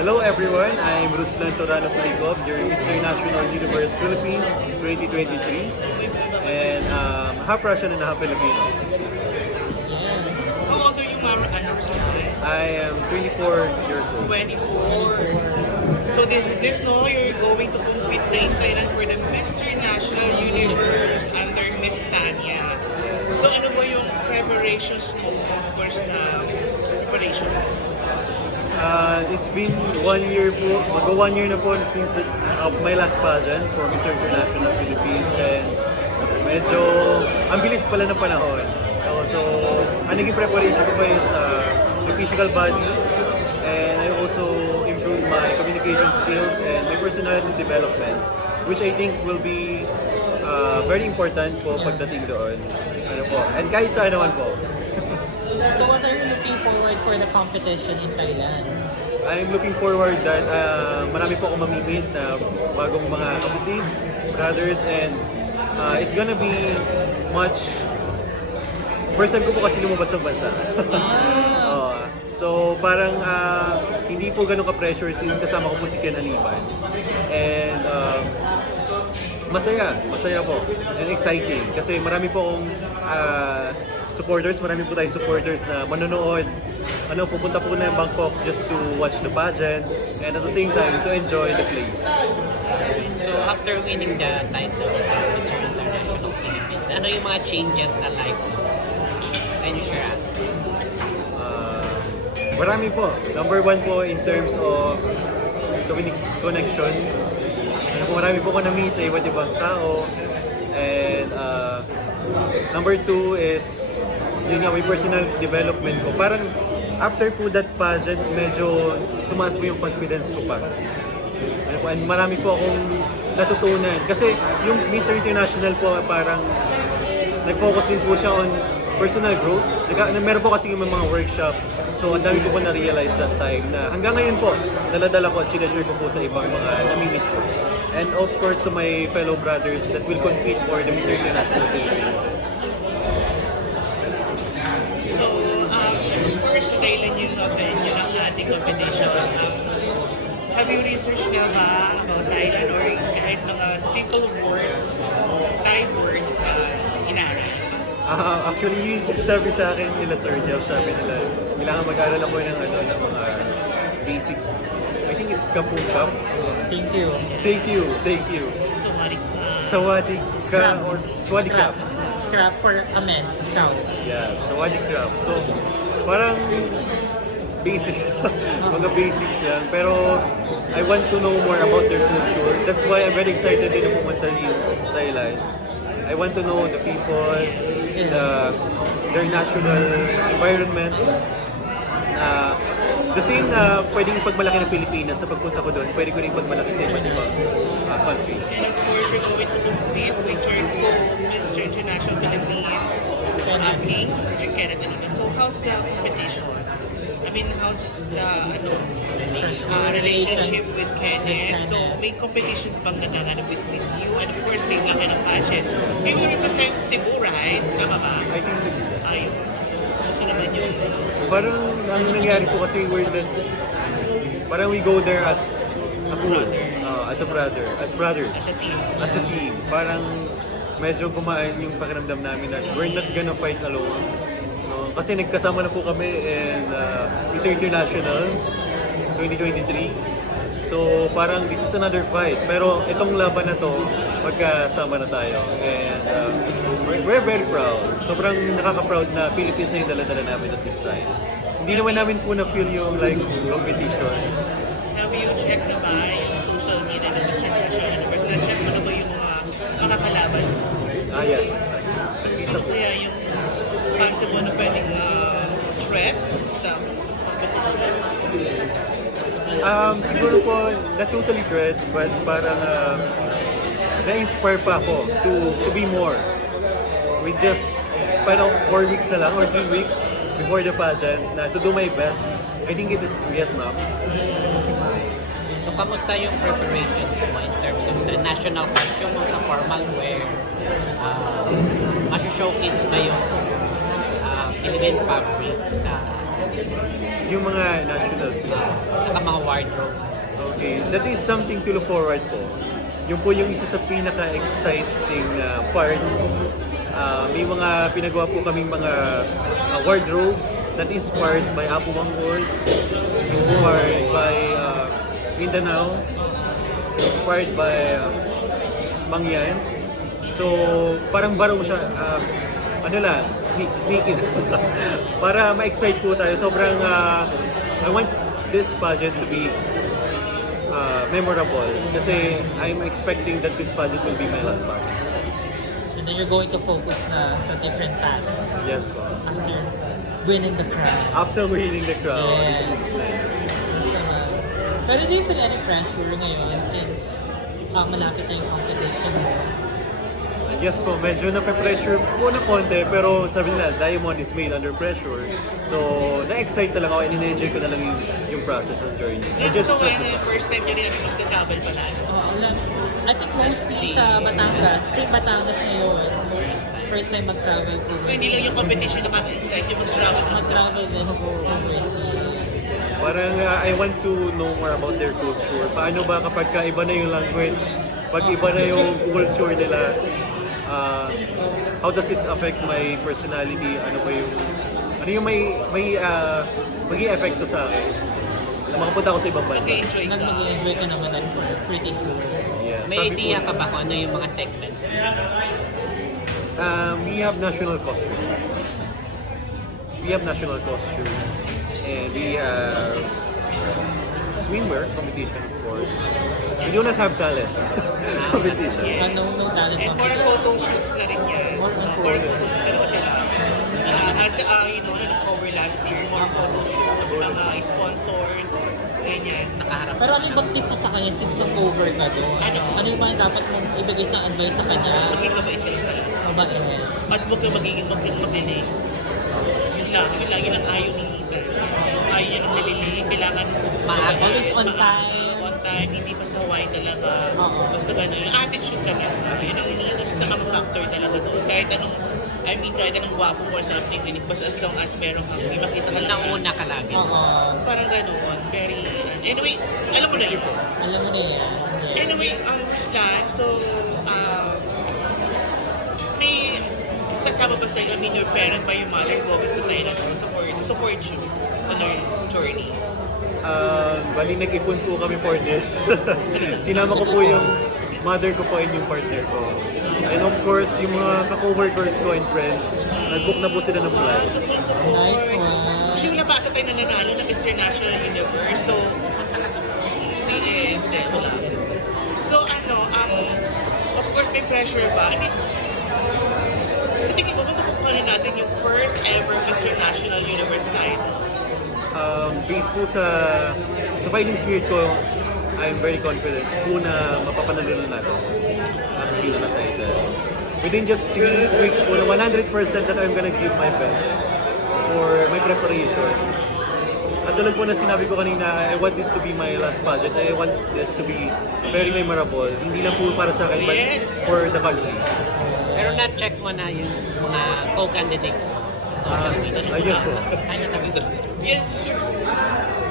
Hello everyone, I'm Ruslan Torano Puligov, your Mr. National Universe Philippines 2023, and half Russian and half Filipino. Yes. How old are you, Ruslan? I am 24 years old. 24. So this is it, no? You're going to compete na in Thailand for the Mr. National Universe under Miss Tanya. So ano ba yung preparations mo? Of course na preparations. It's been 1 year po, mag 1 year na po since my last pageant for Mr. International Philippines, and medyo ang bilis pala ng panahon. So ang naging preparation ko pa is the physical body, and I also improved my communication skills and my personality development, which I think will be very important po pagdating doon. Ano po, and kahit saan naman po. So what are you looking forward for the competition in Thailand? I'm looking forward that marami po akong mamimit na bagong mga kapatid, brothers, and it's gonna be much. First time ko po kasi lumabas ng bansa. So parang hindi po ganun ka-pressure since kasama ko po si Ken Aniban. And masaya po and exciting kasi marami po akong marami po tayong supporters na manonood. Pupunta po na ng Bangkok just to watch the pageant and at the same time to enjoy the place. So after winning the title of Mr. International Philippines, ano yung mga changes sa life mo? Can you share us? Marami po. Number one po in terms of connection. Marami po ko na-meet na iba't ibang tao. And number two is yun nga, may personal development ko. Parang after po that pageant, medyo tumaas po yung confidence ko pa. And marami po akong natutunan. Kasi yung Mr. International po parang nag-focus din po siya on personal growth. Meron po kasi yung mga workshop. So ang dami ko po na-realize that time na hanggang ngayon po, dala-dala ko at sinashare ko po sa ibang mga namimit ko. And of course to my fellow brothers that will compete for the Mr. International Philippines. So, of course, sa Thailand yun ang ating competition. Have you researched na ba about Thailand or kahit mga simple words, Thai words na inaral? Actually, yung sabi sa akin nila Sir Jeff, sabi nila, kailangan mag-aral ako ng mga basic, I think it's kapung kap. Thank you. Thank you. Sawadee ka or Sawadee Krap. Crap for a man. Ikaw. Yeah, Sawadee Krap. So, parang basic. Mga basic lang. Pero, I want to know more about their culture. That's why I'm very excited din na pumunta in Thailand. I want to know the people, their natural environment. The same na pwedeng pagmalaki ng Pilipinas sa pagpunta ko doon, pwede ko rin pagmalaki sa iba't ibang country. And of course, you're going to compete with your Mr. International Philippines King, Mr. Kenneth Aniban. So, how's the competition? I mean, how's the relationship with Kenneth? So, may competition bang nagaganap between you? And of course, same lang kayo ng pageant. You will represent Cebu, right? Tama ba? I think Cebu. Ayun. Gusto naman yun. Parang ang nangyari po kasi parang we go there as a crew, as brothers. As a team. Parang medyo gumaan yung pakiramdam namin na we're not gonna fight alone. No? Kasi nagkasama na po kami in Mr. International 2023. So parang this is another fight. Pero itong laban na to, magkasama na tayo. And we're very proud. Sobrang nakaka-proud na Philippines na yung dala-dala namin at this time. Hindi naman namin po na-feel yung competition. Have you checked na ba yung social media ng Mr. National Universe? Na-check mo na ba yung mga kalaban? Yes. So kaya yung possible na pwedeng threat sa competition? Siguro po, not totally dread, but parang na-inspire pa ako to be more. We just spent out 4 weeks na lang or 3 weeks before the pageant na to do my best. I think it is Vietnam. So kamusta yung preparations mo in terms of sa national costume mo, sa formal wear? Masu-showcase ba yung Philippine fabric sa Yung mga nationals. Tsaka mga wardrobe. Okay, that is something to look forward po. Yung po yung isa sa pinaka-exciting part. May mga pinagawa po kaming mga wardrobes that inspires by Apo Mangol, inspired by Mindanao, inspired by Mangyan. So, parang baro siya, ano lang, sneaky para ma-excite po tayo. Sobrang, I want this pageant to be memorable kasi I'm expecting that this pageant will be my last pageant. And then you're going to focus na sa different tasks Yes po. after winning the crown. After winning the crown. Yes. Yes naman. Pero do you feel any pressure ngayon since malapit na yung competition mo? Yes po, medyo na-pressure po na konti pero sabi nila, Diamond is made under pressure. So, na-excite na lang ako and in-enjoy ko na lang yung process ng journey. I just So, trust ngayon, the first time nyo rin mag-travel pala. I think mostly sa Batangas. Team Batangas ngayon. First time mag-travel ko. So, hindi lang yung competition na excite yung mag-travel. Mag-travel din overseas. Parang I want to know more about their culture. Paano ba kapag iba na yung language, pag iba na yung culture nila, how does it affect my personality? Ano yung may epekto sa akin? Makapunta ako sa ibang bansa. Nag-enjoy ka. Mag-enjoy ka naman, I'm pretty sure. Yeah, May sabi idea po, ka ba kung ano yung mga segments? we have national costume. We have national costume. And we have swimwear competition, of course. We do not have talent competition. Yes. No talent And more competition. photo shoots na rin yan. More on More photo. photo shoots talaga sila. As you know, nag-cover last year, more photo shoots, mga sponsors, ganyan. Nakaharap. Pero ano yung bang tip mo sa kanya since nag-cover ka doon? Ano? Ano yung mga dapat mong ibigay sa advice sa kanya? Maging mabait ka lang talaga. Mabait. At huwag kang magiging makinig. Yun lang ayaw ni Ethan. Ayaw niya ng nalilig. Kailangan Maaga. Always on maaga, time. on time, hindi pasaway talaga. Oo. Basta gano'n. Yung attitude talaga. Yun ang iniinis sa mga factor talaga doon. Kahit anong gwapo or something, basta as long as meron kang makita ka Yun lang. ang una ka lagi. Oo. Parang gano'n. Very, anyway, alam mo na yun po. Alam mo na yan. Yes. Anyway, Ruslan, so, may sasama ba sa'yo, your parent by your mother going to Thailand to support you on your journey? Bali nag-ipon po kami for this. Sinama ko po yung mother ko po and yung partner ko. And of course, yung mga ka-coworkers ko and friends, nag-book na po sila ng flight. So full support. Nice one. Kasi yung bata tayo nananalo ng Mr. National Universe, so, wala. So, of course, may pressure ba? I mean, sa tingin mo, makukuha na natin yung first ever Mr. National Universe title? Based po sa fighting spirit ko, I'm very confident po na mapapanalo na natin ang Pino na title. Within just 3 weeks po, 100% that I'm gonna give my best for my preparation. At tulad po na sinabi ko kanina, I want this to be my last pageant. I want this to be very memorable. Hindi lang po para sa akin, but Yes. for the country. Pero na-check mo na yung mga co-candidates mo sa social media. Yes po. Ano na? Yes, sure.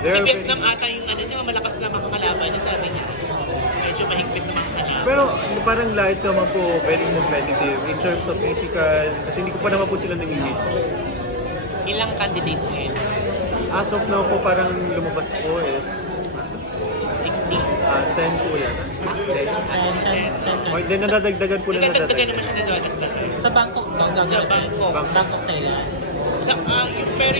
There Si are Vietnam ata yung malakas na makakalaban na sabi niya. Medyo mahigpit na makakalaban. Pero parang lahat naman po very competitive in terms of physical, kasi hindi ko pa naman po sila nag-meet. Ilang candidates ngayon? As of now po parang lumabas po is 60. 10 po yan. 10. Or then nadadagdagan po na Nagdadagdagan nadadagdagan. naman siya nadadagdagan. Sa Bangkok bang gagawin? Sa Bangkok. Bangkok, Thailand. Pero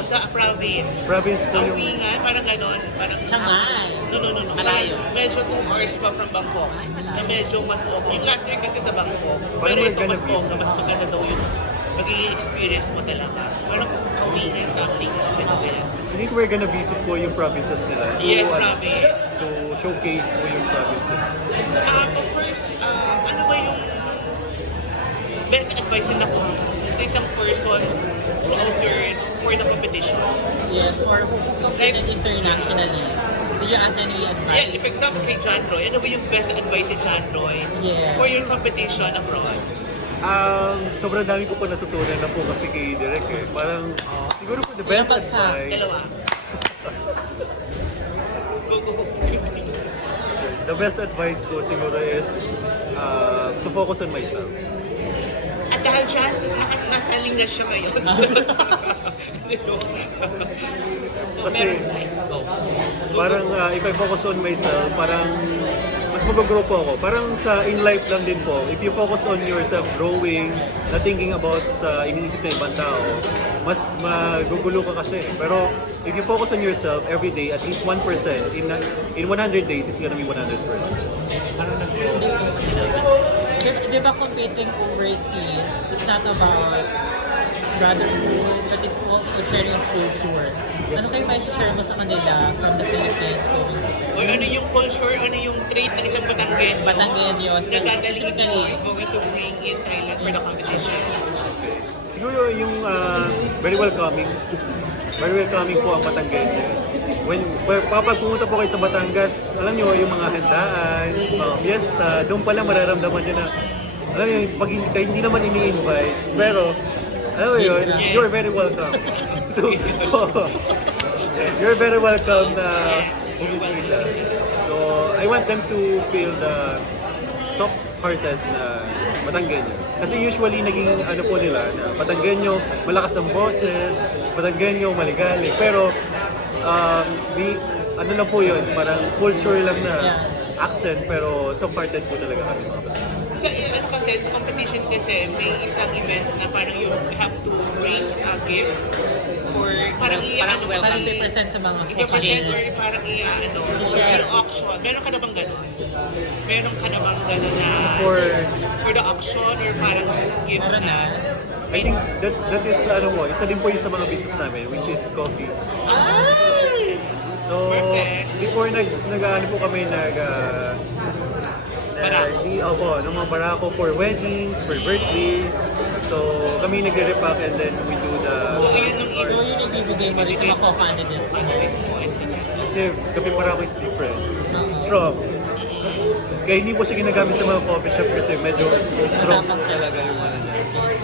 sa province. Province po yung... Awingan, parang ganon. Parang, Chiang Mai. no. Malayo. Parang Medyo 2 hours pa from Bangkok. Ay, malayo. Na medyo mas okay. Yung last year kasi sa Bangkok. Parang Pero we're ito gonna mas be- bongga, mas maganda daw yung magiging experience mo talaga. Parang Awingan, something. Ang ganda ba yan? I think we're gonna visit po yung provinces nila. Yes, To, province. To showcase po yung provinces. Of course, ano ba yung best advice na nakuha mo sa isang person for the competition? Yes, or who competed internationally. Did you ask any advice? Yeah, for example, kay John Roy, ano ba yung best advice ni John Roy Yes. for your competition abroad? Sobrang dami ko po natutunan na po kasi kay Direk eh. Parang, siguro po the best Ilang bagsak? advice, Dalawa. Go. the best advice ko siguro is to focus on myself. At dahil dyan, nasa lingas siya ngayon. So, Kasi- meron like, go. Parang if I focus on myself, parang mas mag-grow po ako. Parang sa in life lang din po, if you focus on yourself growing, na thinking about sa iniisip ng ibang tao, mas magugulo ka kasi. Pero if you focus on yourself every day, at least 1%, in 100 days, it's gonna be 100%. Parang nag-grow sa sinabi. Di ba competing overseas, it's not about brotherhood, but it's also sharing of culture. Ano kayo may share mo sa kanila from the Philippines going to Or ano yung culture, ano yung trait ng isang Batanggenyo? Batanggenyo, Na gagaling specifically. mo, you're going to bring in Thailand for the competition. Siguro yung very welcoming. Very welcoming po ang Batanggenyo. Kapag pumunta po kayo sa Batangas, alam nyo, yung mga handaan, mga fiesta, doon pala mararamdaman nyo na, alam nyo, pag hindi naman ini-invite, pero, alam mo yun, Yes. you're very welcome. You're very welcome na bumisita. So, I want them to feel the soft-hearted na Batanggenyo. Kasi usually naging ano po nila na Batanggenyo, malakas ang boses, Batanggenyo, maligalig. Pero ano lang po yun, parang culture lang na accent pero soft-hearted po talaga kami. Sa ano kasi, sa competition kasi, may isang event na parang you have to bring a gift for parang Parang welcome. Parang 2% sa mga i-present or foreigners. parang I-share. i-auction. Meron ka na bang gano'n? Meron ka na bang gano'n na for the auction or parang gift Meron na? na. I think that is ano po, isa din po yung sa mga business namin, which is coffee. Ay! So, Perfect. before nag-ano po kami, nung mga barako for weddings, for birthdays. So, kami nagre-repack and then we do the... So, yun yung So yun yung ibibigay mo rin sa mga co-candidates. Finalist mo and sa Kasi kape barako is different. Strong. Kaya hindi po siya ginagamit sa mga coffee shop kasi medyo strong talaga yung ano niya.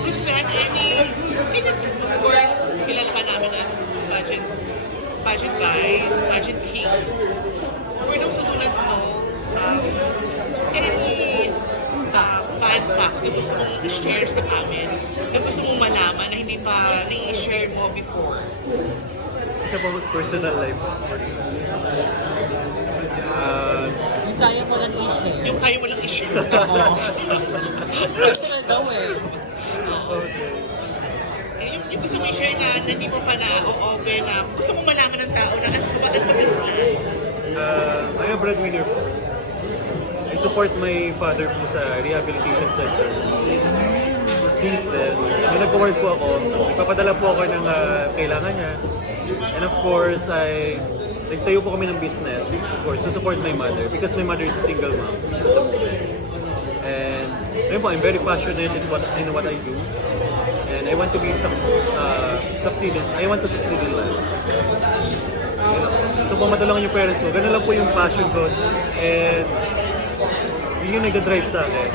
Is that any, of course, kilala ka namin as pageant guy, pageant king. For those who do not know, any fan facts na gusto mong i-share sa amin, na gusto mong malaman na hindi pa na-i-share mo before? It's about personal life. Yung kaya mo lang i-share. Yung kaya mo lang i-share. Oo. Personal daw eh. Okay. Yung gusto mo i-share na hindi mo pa na-open na gusto mong malaman ng tao na ano ba sinusulat? I'm a breadwinner po. I support my father po sa rehabilitation center. Since then, nung nag-work po ako, nagpapadala po ako ng kailangan niya. And of course, nagtayo po kami ng business, of course, to support my mother because my mother is a single mom. And ayun po, I'm very passionate in what I do. And I want to be succeed. I want to succeed in life. So kung matulungan yung parents ko, ganun lang po yung passion ko. And yun yung nag-drive sa akin.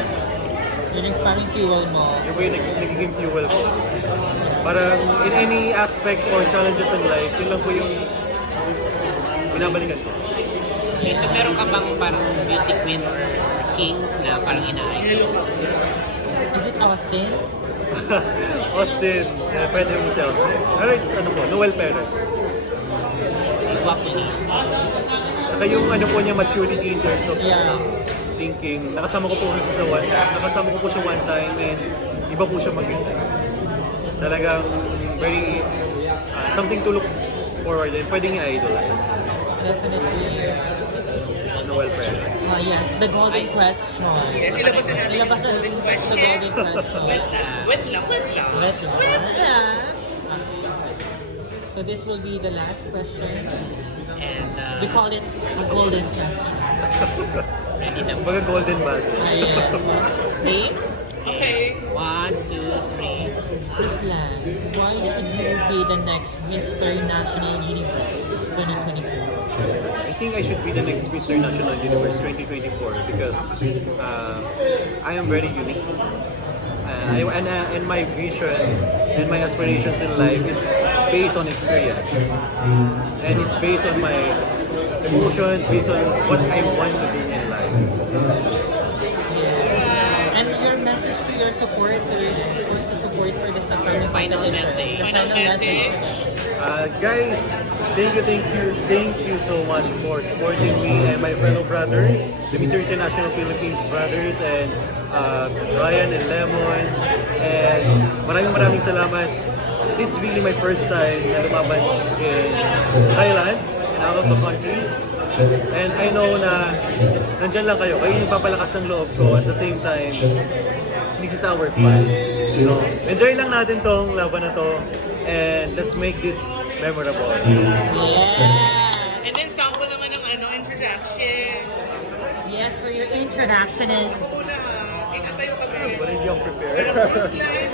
Yun yung parang fuel mo. Yun po yung nagiging fuel ko. Parang in any aspects or challenges in life, yun lang po yung binabalikan ko. Okay, so meron ka bang parang beauty queen or king na parang ina-idol? Is it Austin? Austin, pwede mo si Austin. Pero it's ano po, Noel Perez. Guwapo niya. Saka yung ano po niya, maturity in terms of Yeah. thinking. Nakasama ko po siya one time and iba po siya mag-isa. Talagang very something to look forward and pwedeng i-idolize. Definitely. Noel Perez. Yes, the golden question. Yes, ilabas na natin Ilabas na yung the question. golden question. Wait lang. Wait lang. So this will be the last question. And We call it a golden question. ready na. Kumbaga golden buzzer. Yes. Name? Okay. 1, 2, 3. Ruslan, why should you be the next Mr. National Universe 2024? I think I should be the next Mr. National Universe 2024 because I am very unique. I And my vision and my aspirations in life is based on experience. And it's based on my emotions, based on what I want to do in life. And your message to your supporters, who's the support for this upcoming Final competition? message. The Final message. Guys, thank you so much for supporting me and my fellow brothers, the Mr. International Philippines brothers, and Ryan and Lemon. And maraming salamat. This is really my first time na lumaban in Thailand and out of the country. And I know na nandyan lang kayo yung nagpapalakas ng loob ko. At the same time, this is our fun. So, enjoy lang natin tong laban na to. And let's make this memorable. Yes! And then sample naman ng introduction. Yes, for your introduction is Ako muna ha. Tayo kami. But hindi ako prepared. Pero first line,